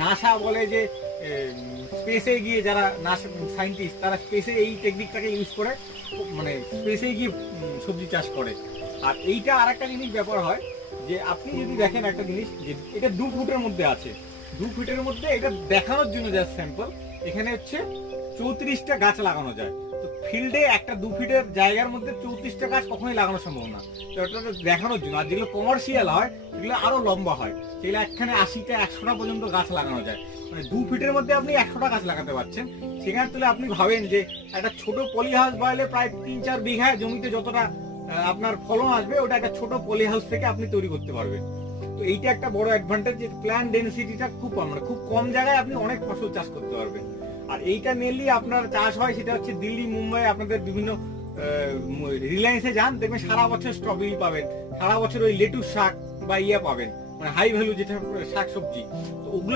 NASA বলে যে স্পেসে গিয়ে যারা নাসা সায়েন্টিস্ট তারা স্পেসে এই টেকনিকটাকে ইউজ করে, মানে স্পেসে গিয়ে সবজি চাষ করে। আর এইটা আর একটা জিনিস ব্যাপার হয় যে আপনি যদি দেখেন একটা জিনিস যে এটা 2 ফুটের মধ্যে আছে, 2 ফিটের মধ্যে এটা দেখানোর জন্য জাস্ট স্যাম্পল, এখানে হচ্ছে 34টা গাছ লাগানো যায়। তো ফিল্ডে একটা 2 ফিটের জায়গার মধ্যে 34টা গাছ কখনোই লাগানো সম্ভব না। তো এটা দেখানোর জন্য। আর যেগুলো কমার্শিয়াল হয় সেগুলো আরো লম্বা হয়, সেগুলো একখানে 80টা 100টা পর্যন্ত গাছ লাগানো যায়। মানে 2 ফিটের মধ্যে আপনি 100টা গাছ লাগাতে পারছেন। সেখানে তুলে আপনি ভাবেন যে একটা ছোট পলি হাউস বানালে প্রায় 3-4 বিঘা জমিতে যতটা আপনার ফলন আসবে, ওটা একটা ছোট পলি হাউস থেকে আপনি তৈরি করতে পারবেন। তো এইটা একটা বড় অ্যাডভান্টেজ যে প্ল্যান্ট ডেনসিটিটা খুব কম, মানে খুব কম জায়গায় আপনি অনেক ফসল চাষ করতে পারবেন। আর এইটা মেনলি আপনার চাষ হয় সেটা হচ্ছে দিল্লি, মুম্বাই, আপনাদের বিভিন্ন রিলায়েন্সে যান দেখবেন সারা বছর স্ট্রবেরি পাবেন, সারা বছর ওই লেটুস শাক বা ইয়ে পাবেন, মানে হাই ভ্যালু যেটা শাক সবজি, তো ওগুলা